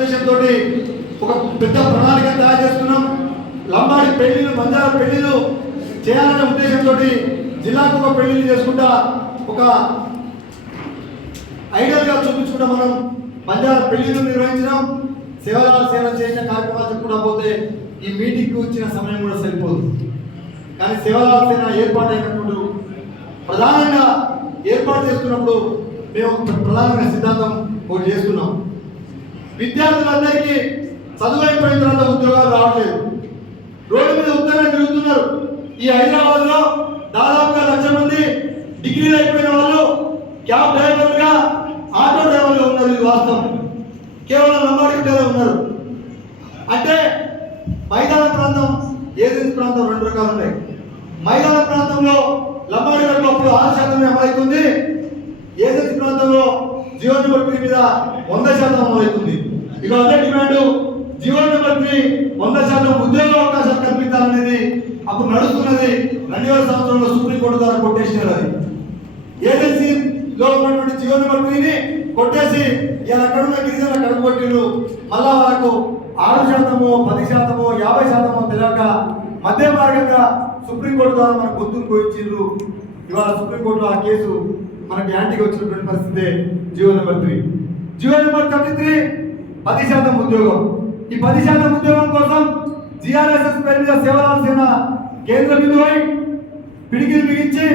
ఉద్దేశంతో ఒక పెద్ద ప్రణాళిక తయారు చేసుకున్నాం. లంబాడి పెళ్లిళ్ళు, బంజారా పెళ్లిళ్ళు చేయాలనే ఉద్దేశంతో జిల్లాకు ఒక పెళ్లిళ్ళు చేసుకుంటా ఒక ఐడియల్గా చూపించుకుంటా మనం బంజారా పెళ్లిళ్ళు నిర్వహించినాం. సేవలాల సేవ చేసిన కార్యక్రమాలు చెప్పుకుంటా పోతే ఈ మీటింగ్కి వచ్చిన సమయం కూడా సరిపోదు. కానీ సేవలాల సేన ఏర్పాటు అయినప్పుడు ప్రధానంగా ఏర్పాటు చేసుకున్నప్పుడు మేము ప్రధానంగా సిద్ధాంతం ఒకటి చేసుకున్నాం. విద్యార్థులందరికీ చదువు అయిపోయిన తర్వాత ఉద్యోగాలు రావట్లేదు. రోడ్డు మీద ఉత్తరం తిరుగుతున్నారు. ఈ హైదరాబాద్లో దాదాపుగా 1,00,000 మంది డిగ్రీలు అయిపోయిన వాళ్ళు క్యాబ్ డ్రైవర్లుగా, ఆటో డ్రైవర్లుగా ఉన్నారు. ఇది వాస్తవం. కేవలం లంబాడి బిడ్డలే ఉన్నారు. అంటే మైదాన ప్రాంతం, ఏజెన్సీ ప్రాంతం 2 రకాలు ఉన్నాయి. మైదాన ప్రాంతంలో లంబాడీలకు అప్పుడు 6% అమలవుతుంది. ఏజెన్సీ ప్రాంతంలో జీవో నెంబర్ 3 మీద 100% అమలవుతుంది. ఇక అదే డిమాండ్ జీవో నెంబర్ 3 100% ఉద్యోగ అవకాశాలు కల్పించాలనేది అప్పుడు నడుస్తున్నది. 2000 సంవత్సరంలో సుప్రీంకోర్టు ద్వారా కొట్టేసినారు. అది ఏజెన్సీలో ఉన్నటువంటి జీవో నెంబర్ 3ని కొట్టేసి ఇలా అక్కడ ఉన్న గిరిజనుల కడుపుకొట్టిళ్ళు. మళ్ళా వాళ్ళకు 6%, 10%, 50% తెలియక మధ్య మార్గంగా సుప్రీంకోర్టు ద్వారా మనకు గుర్తుకు ఇచ్చిండ్రు. ఇవాళ సుప్రీంకోర్టులో ఆ కేసు మనకి యాంటీగా వచ్చినటువంటి పరిస్థితి. జీవో నెంబర్ 3, జీవో నెంబర్ 33 10% ఉద్యోగం. ఈ 10% ఉద్యోగం కోసం జిఆర్ఎస్ఎస్ పేరు మీద సేవలాల సేన కేంద్ర బిందువై పిడికిలు బిగించి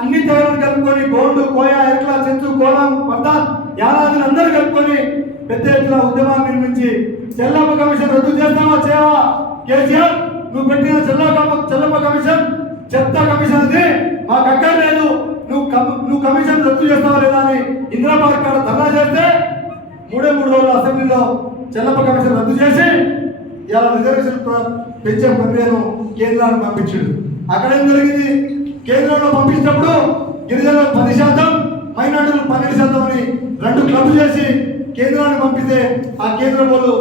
అన్ని తెగలను కలుపుకొని గోండు, కోయ, ఎర్కల, చెంచు, కోలం, పద్దాల్, యానాదులు అందరూ కలుపుకొని పెద్ద ఎత్తున ఉద్యమాన్ని నిర్మించి చెల్లమ్మ కమిషన్ రద్దు చేస్తావా చేయవా కేసీఆర్, నువ్వు పెట్టిన చెల్లమ్మ కమిషన్ చెత్త కమిషన్ అది, మాకు అక్కడ లేదు, నువ్వు కమిషన్ రద్దు చేస్తావా లేదా అని ఇందిరాబాద్ కాడ ధర్నా చేస్తే 3 రోజులు అసెంబ్లీలో చెల్లమ్మ కమిషన్ రద్దు చేసి ఇలా రిజర్వేషన్ పెంచే ప్రక్రియను కేంద్రానికి పంపించాడు. అక్కడ ఏం జరిగింది? కేంద్రంలో పంపించినప్పుడు గిరిజనులు 10%, మైనార్టీలు 12% అని 2 క్లబ్లు చేసి కేంద్రానికి పంపిస్తే ఆ కేంద్రం వాళ్ళు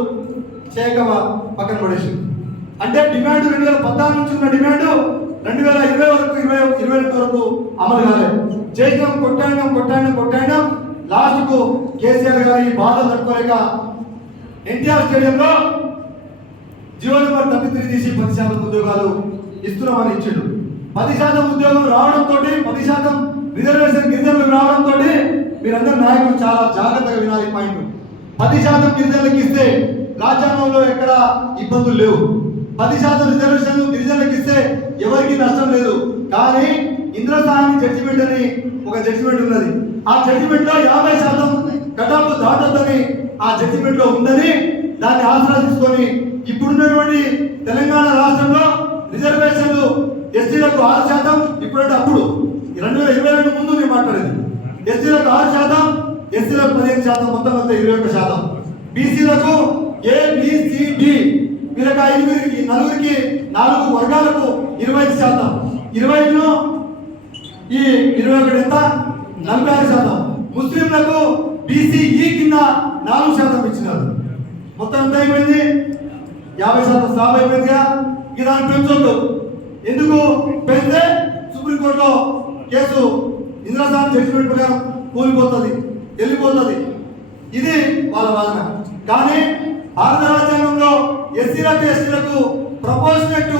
చేయక పక్కన పడేసి, అంటే డిమాండ్ 2014 నుంచి ఉన్న డిమాండ్ 2020 వరకు 2022 వరకు అమలు కాలేదు. చేసినాం, కొట్టాయినాం. లాస్ట్కు కేసీఆర్ గారు ఈ బాధ తట్టుకోలేక ఎన్టీఆర్ స్టేడియంలో జీవో నెంబర్ 33 తీసి 10% ఉద్యోగాలు ఇస్తున్నామని ఇచ్చిండు. 10% ఉద్యోగం రావడంతో, 10% రిజర్వేషన్ గిరిజనులకు రావడంతో మీరందరూ నాయకులు చాలా జాగ్రత్తగా వినాలి. పాయింట్ 10% గిరిజనులకు ఇస్తే రాజ్యాంగంలో ఎక్కడ ఇబ్బందులు లేవు. 10% రిజర్వేషన్ గిరిజనులకు ఇస్తే ఎవరికి నష్టం లేదు. కానీ ఇంద్రసాని జడ్జిమెంట్ అని ఒక జడ్జిమెంట్ ఉన్నది. ఆ జడ్జిమెంట్ లో 50% కటాఫ్ దాటొద్దని ఆ జడ్జిమెంట్ లో ఉందని దాన్ని ఆసరా తీసుకొని ఇప్పుడున్నటువంటి తెలంగాణ రాష్ట్రంలో రిజర్వేషన్లు ఎస్టీలకు 6%, ఇప్పుడంటే అప్పుడు 2022 ముందు నేను మాట్లాడేది. ఎస్టీలకు 6%, ఎస్సీలకు 15%, మొత్తం అంతా 21%. బీసీలకు ABCD వీళ్ళకి 5 నలుగురికి 4 వర్గాలకు 25%. 25లో ఈ 21 ఎంత? 46%. ముస్లింలకు BCE కింద 4% ఇచ్చినారు. మొత్తం ఎంత అయిపోయింది? 50% స్టాప్ అయిపోయిందిగా. ఇక దాన్ని పెంచొద్దు. ఎందుకు పెంచితే సుప్రీంకోర్టులో కేసు ఇంద్రసాని జడ్జిమెంట్ ప్రకారం కూలిపోతుంది, వెళ్ళిపోతుంది. ఇది వాళ్ళ వాదన. కానీ భారత రాజ్యాంగంలో ఎస్సీలకు ఎస్టీలకు ప్రపోర్షనేట్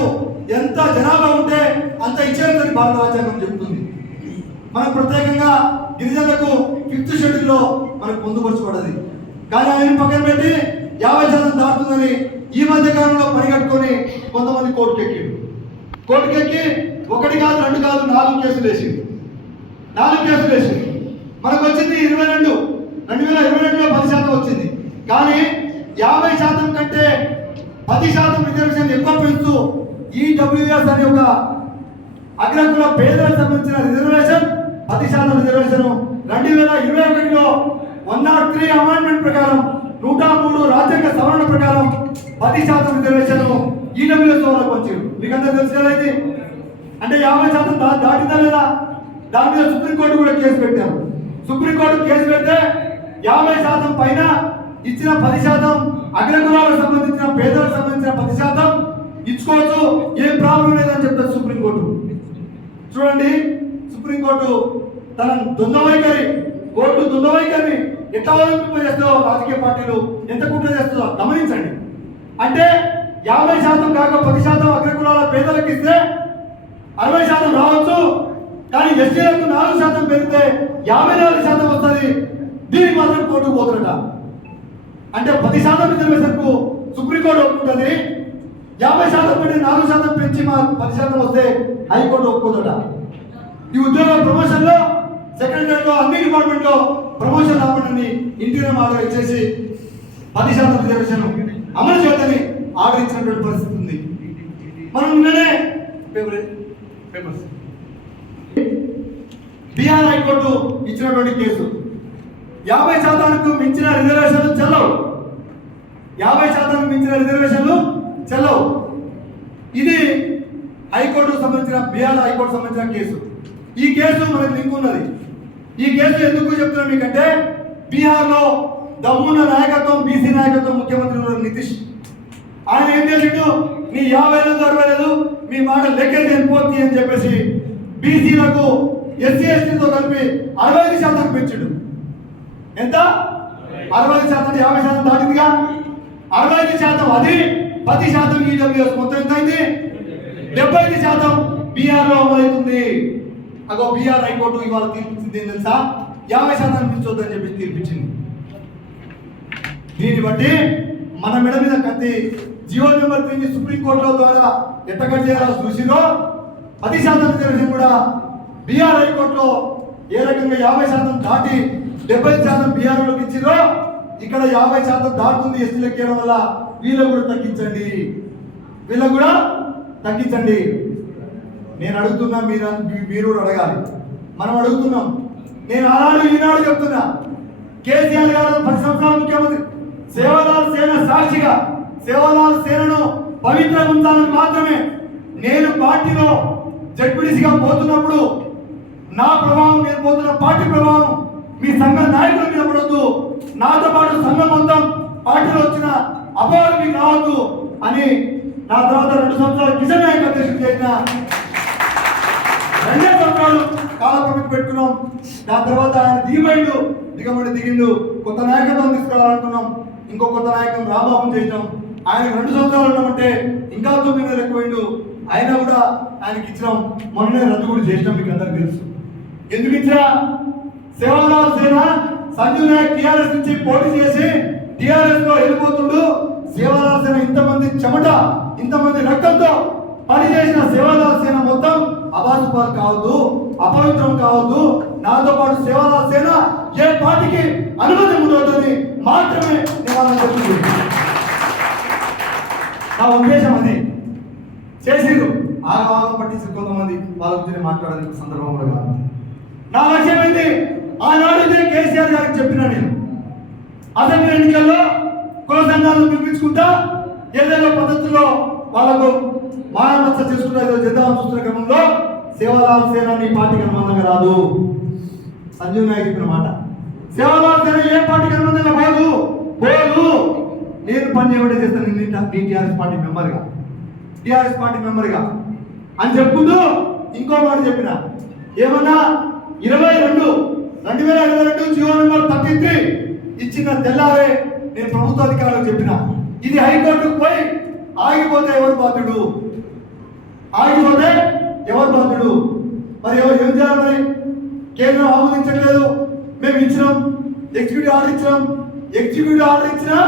ఎంత జనాభా ఉంటే అంత ఇచ్చేదని భారత రాజ్యాంగం చెబుతుంది. మనకు ప్రత్యేకంగా గిరిజనులకు 5th షెడ్యూల్లో మనకు పొందుపరచబడ్డది. కానీ ఆయన పక్కన పెట్టి 50% దాటుతుందని ఈ మధ్య కాలంలో పరిగెట్టుకొని కొంతమంది కోర్టుకెక్కి 1 కాదు 2 కాదు 4 కేసులు వేసి మనకు వచ్చింది 2022లో 10% వచ్చింది. కానీ 50% కంటే 10% రిజర్వేషన్ ఎక్కువ పెంచుతూ ఈడబ్ల్యూఎస్ అనే ఒక అగ్రకుల పేదలకు సంబంధించిన రిజర్వేషన్ 10% రిజర్వేషన్ 2021లో 103 అమెండ్మెంట్ ప్రకారం 103 రాజ్యాంగ సవరణ ప్రకారం 10% రిజర్వేషన్ ఈడబ్ల్యూఎస్ వాళ్ళకు వచ్చారు. మీకు అందరూ తెలుసు కదా. ఇది అంటే 50% దాటిందా లేదా? దాని మీద సుప్రీంకోర్టు కూడా కేసు పెట్టారు. సుప్రీంకోర్టు కేసు పెడితే 50% పైన ఇచ్చిన 10% అగ్రకులాలకు సంబంధించిన పేదలకు సంబంధించిన 10% ఇచ్చుకోవచ్చు, ఏం ప్రాబ్లం లేదని చెప్తారు సుప్రీంకోర్టు. చూడండి, సుప్రీంకోర్టు తన కోర్టు దుంద వైఖరిని ఎట్లా చేస్తుందో రాజకీయ పార్టీలు ఎంత కుట్ర చేస్తుందో గమనించండి. అంటే 50% కాక 10% అగ్రకులాల పేదలకు ఇస్తే 60% రావచ్చు, కానీ ఎస్టీలకు 4% పెరిగితే 54% వస్తుంది. దీనికి మాత్రం కోర్టుకు పోతున్నట. అంటే 10% రిజర్వేషన్కు సుప్రీంకోర్టు ఒప్పుకుంటుంది, 50% పెట్టి 4% పెంచి మా 10% వస్తే హైకోర్టు ఒప్పుకోదట. ఈ ఉద్యోగ ప్రమోషన్లో సెక్రటరీలో అన్ని డిపార్ట్మెంట్లో ప్రమోషన్ రావడాన్ని ఇంటీరియర్ ఆర్డర్ ఇచ్చేసి 10% రిజర్వేషన్ అమలు చేయాలని ఆర్డర్ ఇచ్చినటువంటి పరిస్థితి ఉంది. మనం నిన్ననే పేపర్స్ బీహార్ హైకోర్టు ఇచ్చినటువంటి కేసు 50% మించిన రిజర్వేషన్లు చెల్లవు. 50% మించిన రిజర్వేషన్లు చెల్లవు. ఇది హైకోర్టుకు సంబంధించిన బీహార్ హైకోర్టు సంబంధించిన కేసు. ఈ కేసు మనకు లింక్ ఉన్నది. ఈ కేసు ఎందుకు చెప్తున్నా మీకంటే బీహార్లో దమ్మున్న నాయకత్వం, బీసీ నాయకత్వం, ముఖ్యమంత్రి నితీష్ ఆయన ఏం చేసిండు, మీ 50 60 మీ మాట లెక్కేసి వెళ్ళిపోతుంది అని చెప్పేసి బీసీలకు ఎస్సీ ఎస్టీతో కలిపి 65% పెంచిండు. ఎంత? 60%, 50% దాటిందిగా. 65% అది 10% ఈడబ్ల్యూఎస్ మొత్తం ఎంత అయింది? 75% బీఆర్లో అమలవుతుంది. అగో బీఆర్ హైకోర్టు ఇవాళ తీర్పిచ్చింది ఏం తెలుసా? 50% పెంచొద్దని చెప్పి తీర్పిచ్చింది. దీన్ని బట్టి మన మెడ మీద కత్తి జియో నెంబర్ 3 సుప్రీంకోర్టుల ద్వారా ఎట్టగట్ చేయాలో చూసిరో 10% రిజర్వేషన్ కూడా బీఆర్ హైకోర్టులో ఏ రకంగా 50% దాటి 70% బీఆర్లోకి ఇచ్చిరో ఇక్కడ 50% దాటుతుంది ఎస్టీలకు ఇవ్వడం వల్ల వీళ్ళకు కూడా తగ్గించండి, వీళ్ళకు కూడా తగ్గించండి. నేను అడుగుతున్నా, మీరు కూడా అడగాలి. మనం అడుగుతున్నాం. నేను ఆనాడు ఈనాడు చెప్తున్నా, కేసీఆర్ గారు 10 సంవత్సరాల ముఖ్యమంత్రి, సేవలాల్ సేన సాక్షిగా సేవలాల్ సేనను పవిత్ర ఉంచాలని మాత్రమే నేను పార్టీలో జడ్పీటీసీగా పోతున్నప్పుడు నా ప్రభావం, నేను పోతున్న పార్టీ ప్రభావం మీ సంఘ నాయకుల మీద పడవద్దు, నాతో పాటు సంఘం మొత్తం పార్టీలో వచ్చిన అభావాలు మీకు రావద్దు అని నా తర్వాత 2 సంవత్సరాలు కిషన్ నాయక్ అధ్యక్షుడు చేసిన 2 సంవత్సరాలు కాలపరిమితి పెట్టుకున్నాం. దాని తర్వాత ఆయన దిగిండు, కొత్త నాయకత్వం తీసుకురావాలనుకున్నాం. ఇంకో కొత్త నాయకత్వం రాబాబు చేసినాం. ఆయనకు 2 సంవత్సరాలు ఉన్నామంటే ఇంకా 9 నెలలు ఎక్కువైండు. అయినా కూడా ఆయనకి ఇచ్చినాం. మొన్నే రద్దు కూడా చేసినాం. మీకు అందరికి తెలుసు ఎందుకు ఇచ్చినా. సేవలాల్ సేన సంజీవ్ నాయక్ టీఆర్ఎస్ నుంచి పోటీ చేసి టీఆర్ఎస్ లో వెళ్ళిపోతుండు. సేవలాల్ సేన ఇంతమంది చెమట, ఇంతమంది రక్తంతో పనిచేసిన సేవలాల్ సేన మొత్తం అబాసుపాలు కావద్దు, అపవిత్రం కావద్దు. నాతో పాటు సేవలాల్ సేన ఏ పార్టీకి అనుమతి ఉండవద్దని మాత్రమే నేను చెప్తుంది. నా ఉద్దేశం అది. చేసిరు ఆగవాగం పట్టించి కొంతమంది వాళ్ళ గురించి మాట్లాడడానికి సందర్భం కూడా కాదు. నా లక్ష్యం ఏంటి? ఆనాడు కేసీఆర్ గారికి చెప్పినా, నేను అసెంబ్లీ ఎన్నికల్లో కుల సంఘాలను పిలిపించుకుంటా ఏదైనా పద్ధతిలో వాళ్ళకు మానవత్స చేసుకుంటా ఏదో చేద్దామని చూస్తున్న క్రమంలో సేవలాల్ సేన నీ పార్టీకి అనుబంధంగా రాదు. సంజీవ్ నాయక్ చెప్పిన మాట. సేవలాల్ సేన ఏ పార్టీకి అనుబంధంగా పోదు. నేను పని చేయబడే చేస్తాను నీ టీఆర్ఎస్ పార్టీ మెంబర్గా అని చెప్పుకుంటూ ఇంకో మాట చెప్పిన. ఏమన్నా 2022 జియో నెంబర్ 33 ఇచ్చిన తెల్లారే నేను ప్రభుత్వ అధికారులకు చెప్పిన, ఇది హైకోర్టుకు పోయి ఆగిపోతే ఎవరు బాధ్యుడు? మరి ఏం చేయాలి? మరి కేంద్రం ఆమోదించట్లేదు. మేము ఇచ్చినాం, ఎగ్జిక్యూటివ్ ఆర్డర్ ఇచ్చినా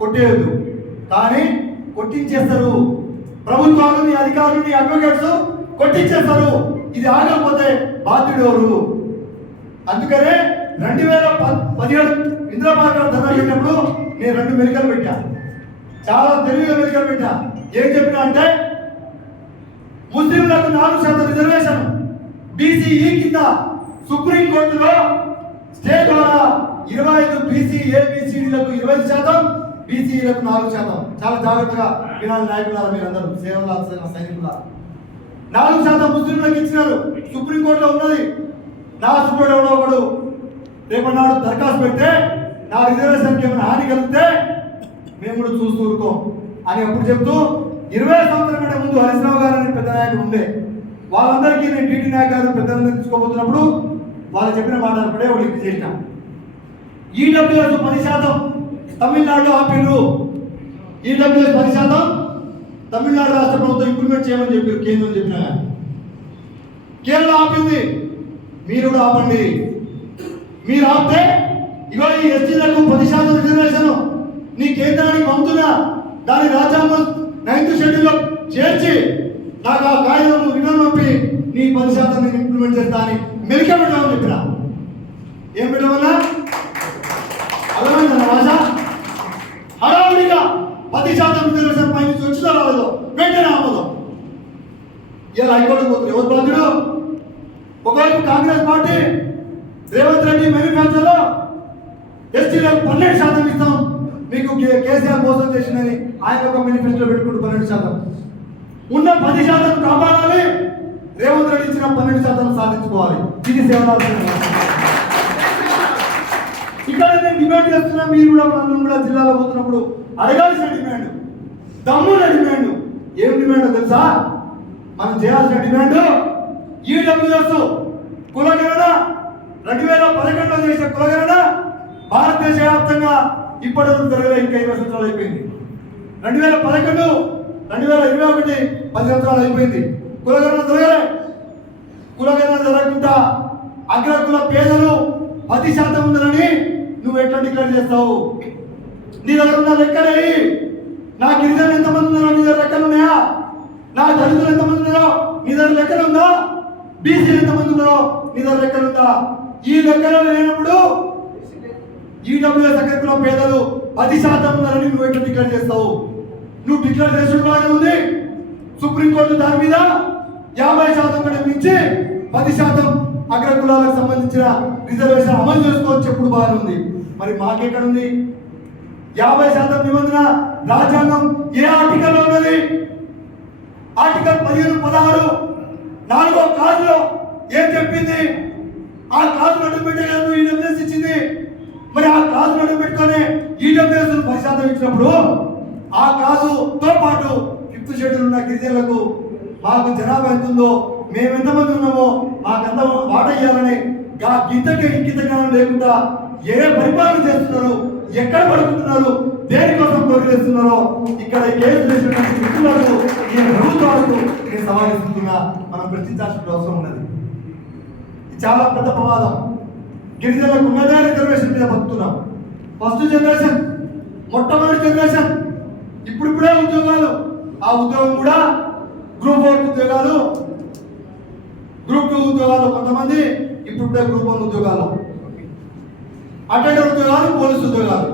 కొట్టేయద్దు, కానీ కొట్టించేస్తారు. ప్రభుత్వాలు, నీ అధికారులు, నీ అడ్వకేట్స్ కొట్టించేస్తారు. ఇది ఆగకపోతే బాధ్యుడు ఎవరు? అందుకనే 2017 ఇంద్రపార్క్ ధర్నా చేసినప్పుడు నేను 2 మెలికలు పెట్టా. చాలా తెలివిగా మెలికలు పెట్టా. ఏం చెప్పినా అంటే ముస్లింలకు 4% రిజర్వేషన్ బీసీఈ కింద సుప్రీంకోర్టులో స్టే ద్వారా 25 బీసీ ఏబిసిడీలకు 20%, బీసీలకు 4%. చాలా జాగ్రత్తగా వినాలి నాయకులారా, మీరందరూ సేవలాల్ సేన సైనికులారా. 4% ముస్లింలకు ఇచ్చినారు. సుప్రీంకోర్టులో ఉన్నది. నా సుప్రీంకోర్టు ఎవడో ఒకడు రేపటి నాడు దరఖాస్తు పెడితే నా రిజర్వేషన్కి ఏమైనా హాని కలిగితే మేము కూడా చూస్తూ ఊరుకోం అని అప్పుడు చెప్తూ 20 సంవత్సరాల కంటే ముందు హరీశ్రావు గారు అని పెద్ద నాయకుడు ఉండే వాళ్ళందరికీ నేను టీటీ నాయక్ గారు పెద్దలందరూ తీసుకోబోతున్నప్పుడు వాళ్ళు చెప్పిన మాట అప్పుడే వాళ్ళు లిఖిత చేసిన. ఈడబ్ల్యూఎస్ 10% తమిళనాడులో ఆపిర్రు. ఈడబ్ల్యూఎస్ 10% తమిళనాడు రాష్ట్ర ప్రభుత్వం ఇంప్లిమెంట్ చేయమని చెప్పారు, కేంద్రం చెప్పినా కానీ కేరళ ఆపింది. మీరు కూడా ఆపండి. మీరు ఆపితే ఇగో ఈ ఎస్టీలకు 10% రిజర్వేషన్ నీ కేంద్రానికి పంపుతున్నా, దాని రాజ్యాంగం 9th షెడ్యూల్లో చేర్చి నాకు ఆ కాగితం రిటర్న్ పంపి నీ 10% నేను ఇంప్లిమెంట్ చేస్తా అని మెలిక పెట్టమని చెప్పిన. ఏం పెట్టమన్నా అర్థమైందన్న భాష. హడావుడిగా 10% రిజర్వేషన్ పై నుంచి వచ్చిందో రాలేదో వెంటనే ఆమోదం. ఇలా హైకోర్టు పోతుంది. ఎవరు బాధ్యుడు? ఒకవైపు కాంగ్రెస్ పార్టీ రేవంత్ రెడ్డి మేనిఫెస్టోలో ఎస్టీలకు 12% ఇస్తాం, మీకు కేసీఆర్ మోసం చేసిందని ఆయన ఒక మేనిఫెస్టో పెట్టుకుంటూ 12% ఉన్న 10% కాపాడాలి, రేవంత్ రెడ్డి ఇచ్చిన 12% సాధించుకోవాలి. ఇది సేవల ఇక్కడ నేను డిమాండ్ చేస్తున్నా. మీరు కూడా మనం కూడా జిల్లాలో పోతున్నప్పుడు అడగాల్సిన డిమాండ్, దమ్ముల డిమాండ్. ఏం డిమాండ్ తెలుసా? మనం చేయాల్సిన డిమాండ్ ఈడబ్ల్యూఎస్ కులగణన 2011లో చేసిన కులగణన భారతదేశ వ్యాప్తంగా ఇప్పటివరకు జరగలే. ఇంకా 20 సంవత్సరాలు అయిపోయింది. 2011 2021 10 సంవత్సరాలు అయిపోయింది. కులగణన జరగలే. కులగణన జరగకుండా అగ్రకుల పేదలు 10% ఉందని నువ్వు ఎట్లా డిక్లేర్ చేస్తావు? నీ దగ్గర ఉన్న లెక్కలే. నా గిరిజనులు ఎంతమంది ఉన్నారో నీ దగ్గర లెక్కలు ఉన్నాయా? నా దళితులు ఎంతమంది ఉన్నారో నీ దగ్గర లెక్కలు ఉందా? బీసీలు ఎంతమంది ఉన్నారో నీ దగ్గర లెక్కలు ఉందా? ఈ లెక్కలు లేనప్పుడు ఈడబ్ల్యూఎస్ అగ్రకుల పేదలు 10% ఉన్నారని నువ్వు ఎట్లా డిక్లేర్ చేస్తావు? నువ్వు డిక్లేర్ చేసుకోవడం ఉంది. సుప్రీంకోర్టు దాని మీద 50% కంటే మించి 10% అగ్రకులాలకు సంబంధించిన రిజర్వేషన్ అమలు చేసుకోవచ్చు ఎప్పుడు బాగానే ఉంది. మరి మాకెక్కడ ఉంది? 50% నిబంధన రాజ్యాంగం ఏ ఆర్టికల్లో ఉన్నది? ఆర్టికల్ 15, 16 4వ క్లాజులో ఏం చెప్పింది? ఆ క్లాజు అడ్డు పెట్టే ఈడబ్ల్యూఎస్ ఇచ్చింది. మరి ఆ క్లాజు అడ్డు పెట్టుకొని ఈడబ్ల్యూఎస్ 10% ఇచ్చినప్పుడు ఆ క్లాజుతో పాటు 5th షెడ్యూల్ ఉన్న గిరిజనులకు మాకు జనాభా ఎంత ఉందో, మేము ఎంతమంది ఉన్నామో మాకంత వాట ఇవ్వాలని ఇంకిత జ్ఞానం లేకుండా ఏ పరిపాలన చేస్తున్నారు, ఎక్కడ పడుకుంటున్నారు, దేనికోసం కోరిలేస్తున్నారో ఇక్కడ కేసు చేసినటువంటి వ్యక్తులకు ఈ ప్రభుత్వాలకు నేను సవాలిస్తున్నా. మనం ప్రశ్నించాల్సిన అవసరం ఉన్నది. చాలా పెద్ద ప్రమాదం. గిరిజనులకు ఉన్నదే రిజర్వేషన్ మీద బతుకుతున్నాం. ఫస్ట్ జనరేషన్, మొట్టమొదటి జనరేషన్. ఇప్పుడిప్పుడే ఉద్యోగాలు. ఆ ఉద్యోగం కూడా గ్రూప్ 4 ఉద్యోగాలు, గ్రూప్ 2 ఉద్యోగాలు, కొంతమంది ఇప్పుడే గ్రూప్ 1 ఉద్యోగాలు, అటెండర్ ఉద్యోగాలు, పోలీసు ఉద్యోగాలు.